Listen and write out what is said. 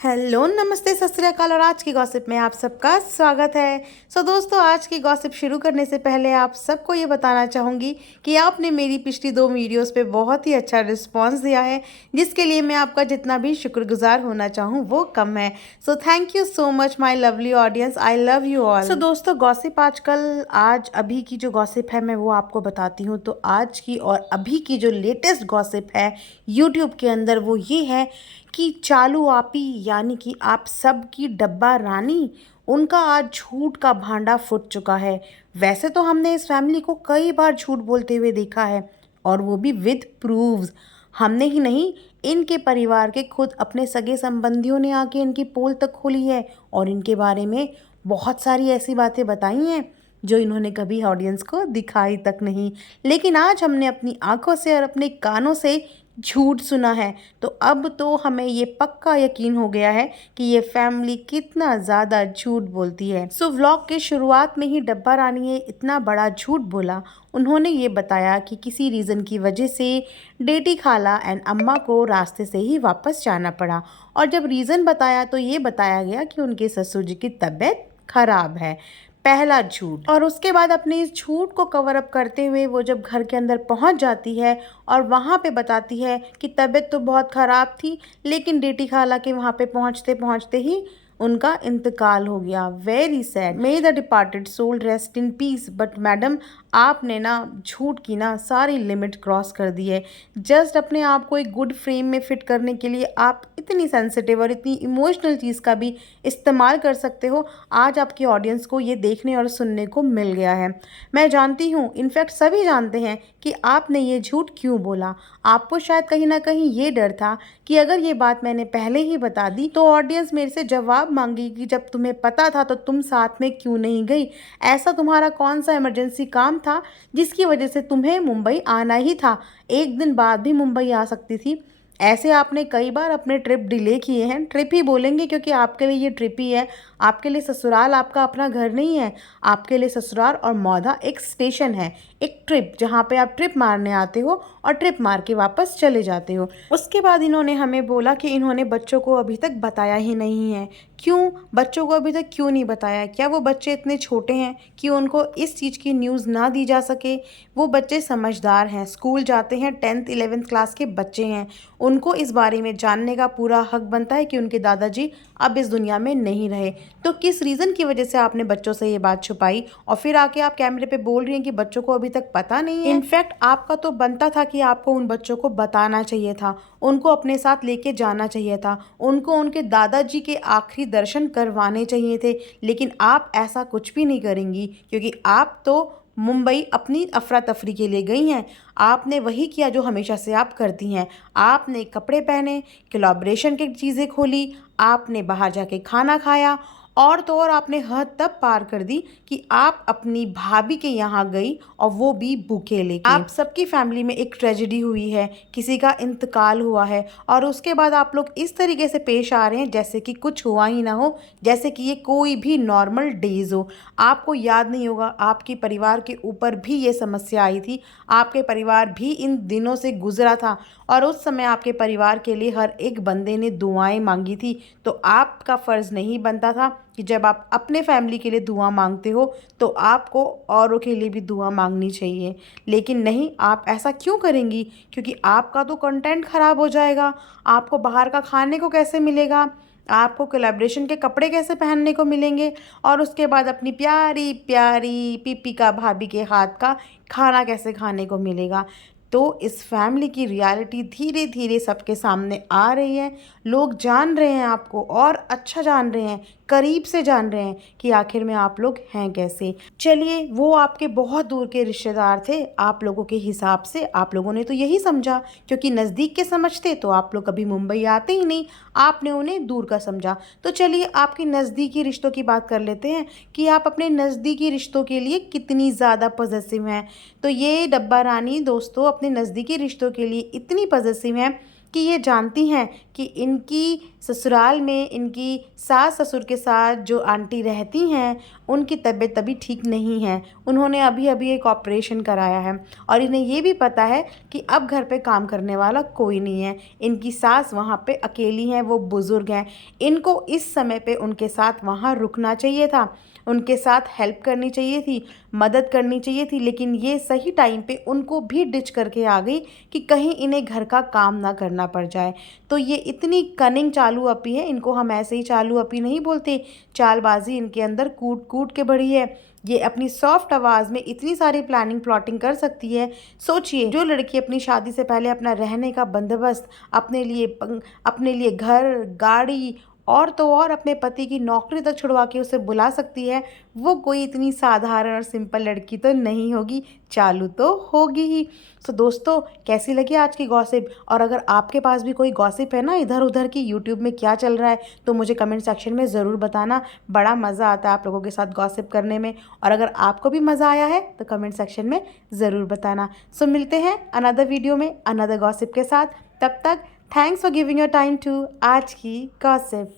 Hello, नमस्ते, सत श्री अकाल और आज की गॉसिप में आप सबका स्वागत है। दोस्तों, आज की गॉसिप शुरू करने से पहले आप सबको ये बताना चाहूँगी कि आपने मेरी पिछली 2 वीडियोस पे बहुत ही अच्छा रिस्पांस दिया है, जिसके लिए मैं आपका जितना भी शुक्रगुजार होना चाहूँ वो कम है। Thank you so much my lovely audience, I love you all. दोस्तों, गॉसिप आज अभी की जो गॉसिप है मैं वो आपको बताती हूँ। तो आज की और अभी की जो लेटेस्ट गॉसिप है यूट्यूब के अंदर वो ये है कि चालू आपी यानी कि आप सब की डब्बा रानी, उनका आज झूठ का भांडा फूट चुका है। वैसे तो हमने इस फैमिली को कई बार झूठ बोलते हुए देखा है और वो भी विद प्रूफ्स। हमने ही नहीं, इनके परिवार के खुद अपने सगे संबंधियों ने आके इनकी पोल तक खोली है और इनके बारे में बहुत सारी ऐसी बातें बताई हैं जो इन्होंने कभी ऑडियंस को दिखाई तक नहीं। लेकिन आज हमने अपनी आंखों से और अपने कानों से झूठ सुना है, तो अब तो हमें ये पक्का यकीन हो गया है कि ये फैमिली कितना ज़्यादा झूठ बोलती है। व्लॉग के शुरुआत में ही डब्बा रानी ने इतना बड़ा झूठ बोला। उन्होंने ये बताया कि किसी रीज़न की वजह से डेटी खाला एंड अम्मा को रास्ते से ही वापस जाना पड़ा, और जब रीज़न बताया तो ये बताया गया कि उनके ससुर जी की तबीयत खराब है। पहला झूठ। और उसके बाद अपने इस झूठ को कवर अप करते हुए वो जब घर के अंदर पहुंच जाती है और वहां पे बताती है कि तबीयत तो बहुत ख़राब थी, लेकिन डेटी खाला के वहां पे पहुंचते पहुंचते ही उनका इंतकाल हो गया। Very sad, may the departed soul rest in peace. But madam, आपने ना झूठ की ना सारी लिमिट क्रॉस कर दी है। जस्ट अपने आप को एक गुड फ्रेम में फिट करने के लिए आप इतनी सेंसिटिव और इतनी इमोशनल चीज़ का भी इस्तेमाल कर सकते हो। आज आपकी ऑडियंस को ये देखने और सुनने को मिल गया है। मैं जानती हूँ, इनफैक्ट सभी जानते हैं कि आपने ये झूठ क्यों बोला। आपको शायद कहीं ना कहीं ये डर था कि अगर ये बात मैंने पहले ही बता दी तो ऑडियंस मेरे से जवाब मांगेगी, जब तुम्हें पता था तो तुम साथ में क्यों नहीं गई। ऐसा तुम्हारा कौन सा इमरजेंसी काम था जिसकी वजह से तुम्हें मुंबई आना ही था। एक दिन बाद भी मुंबई आ सकती थी। ऐसे आपने कई बार अपने ट्रिप डिले किए हैं। ट्रिप ही बोलेंगे क्योंकि आपके लिए ये ट्रिप ही है। आपके लिए ससुराल आपका अपना घर नहीं है। आपके लिए ससुराल और मौधा एक स्टेशन है, एक ट्रिप जहाँ पे आप ट्रिप मारने आते हो और ट्रिप मार के वापस चले जाते हो। उसके बाद इन्होंने हमें बोला कि इन्होंने बच्चों को अभी तक बताया ही नहीं है। क्यों बच्चों को अभी तक क्यों नहीं बताया? क्या वो बच्चे इतने छोटे हैं कि उनको इस चीज़ की न्यूज़ ना दी जा सके? वो बच्चे समझदार हैं, स्कूल जाते हैं, 10th 11th क्लास के बच्चे हैं। उनको इस बारे में जानने का पूरा हक बनता है कि उनके दादाजी अब इस दुनिया में नहीं रहे। तो किस रीज़न की वजह से आपने बच्चों से ये बात छुपाई और फिर आके आप कैमरे पे बोल रही हैं कि बच्चों को अभी तक पता नहीं है? इनफैक्ट आपका तो बनता था कि आपको उन बच्चों को बताना चाहिए था, उनको अपने साथ लेके जाना चाहिए था, उनको उनके दादाजी के आखिरी दर्शन करवाने चाहिए थे। लेकिन आप ऐसा कुछ भी नहीं करेंगी क्योंकि आप तो मुंबई अपनी अफरा तफरी के लिए गई हैं। आपने वही किया जो हमेशा से आप करती हैं। आपने कपड़े पहने, कोलैबोरेशन की चीज़ें खोली, आपने बाहर जाके खाना खाया, और तो और आपने हद तब पार कर दी कि आप अपनी भाभी के यहाँ गई और वो भी भूखे लेके। आप सबकी फैमिली में एक ट्रेजेडी हुई है, किसी का इंतकाल हुआ है, और उसके बाद आप लोग इस तरीके से पेश आ रहे हैं जैसे कि कुछ हुआ ही ना हो, जैसे कि ये कोई भी नॉर्मल डेज हो। आपको याद नहीं होगा, आपके परिवार के ऊपर भी ये समस्या आई थी। आपके परिवार भी इन दिनों से गुजरा था और उस समय आपके परिवार के लिए हर एक बंदे ने दुआएं मांगी थी। तो आपका फ़र्ज़ नहीं बनता था कि जब आप अपने फैमिली के लिए दुआ मांगते हो तो आपको औरों के लिए भी दुआ मांगनी चाहिए। लेकिन नहीं, आप ऐसा क्यों करेंगी? क्योंकि आपका तो कंटेंट ख़राब हो जाएगा। आपको बाहर का खाने को कैसे मिलेगा? आपको कोलैबोरेशन के कपड़े कैसे पहनने को मिलेंगे? और उसके बाद अपनी प्यारी प्यारी पीपिका भाभी के हाथ का खाना कैसे खाने को मिलेगा? तो इस फैमिली की रियलिटी धीरे धीरे सबके सामने आ रही है। लोग जान रहे हैं आपको, और अच्छा जान रहे हैं, करीब से जान रहे हैं कि आखिर में आप लोग हैं कैसे। चलिए, वो आपके बहुत दूर के रिश्तेदार थे। आप लोगों के हिसाब से आप लोगों ने तो यही समझा, क्योंकि नज़दीक के समझते तो आप लोग कभी मुंबई आते ही नहीं। आपने उन्हें दूर का समझा। तो चलिए, आपके नज़दीकी रिश्तों की बात कर लेते हैं कि आप अपने नज़दीकी रिश्तों के लिए कितनी ज़्यादा पॉजिटिव हैं। तो ये डब्बा रानी दोस्तों अपने नज़दीकी रिश्तों के लिए इतनी पॉजिटिव हैं कि ये जानती हैं कि इनकी ससुराल में इनकी सास ससुर के साथ जो आंटी रहती हैं उनकी तबीयत अभी ठीक नहीं है। उन्होंने अभी अभी एक ऑपरेशन कराया है और इन्हें ये भी पता है कि अब घर पे काम करने वाला कोई नहीं है। इनकी सास वहाँ पे अकेली हैं, वो बुज़ुर्ग हैं। इनको इस समय पे उनके साथ वहाँ रुकना चाहिए था, उनके साथ हेल्प करनी चाहिए थी, मदद करनी चाहिए थी, लेकिन ये सही टाइम पे उनको भी डिच करके आ गई कि कहीं इन्हें घर का काम ना करना पड़ जाए। तो ये इतनी कनिंग चालू अपी है, इनको हम ऐसे ही चालू अपी नहीं बोलते, चालबाजी इनके अंदर कूट कूट के भरी है। ये अपनी सॉफ्ट आवाज़ में इतनी सारी प्लानिंग प्लॉटिंग कर सकती है। सोचिए, जो लड़की अपनी शादी से पहले अपना रहने का बंदोबस्त, अपने लिए घर गाड़ी और तो और अपने पति की नौकरी तक छुड़वा के उसे बुला सकती है, वो कोई इतनी साधारण और सिंपल लड़की तो नहीं होगी, चालू तो होगी ही। तो दोस्तों, कैसी लगी आज की गॉसिप? और अगर आपके पास भी कोई गॉसिप है ना इधर उधर की, यूट्यूब में क्या चल रहा है, तो मुझे कमेंट सेक्शन में ज़रूर बताना। बड़ा मज़ा आता है आप लोगों के साथ गॉसिप करने में। और अगर आपको भी मज़ा आया है तो कमेंट सेक्शन में ज़रूर बताना। सो मिलते हैं अनदर वीडियो में अनदर गॉसिप के साथ। तब तक thanks for giving your time to आज की गॉसिप।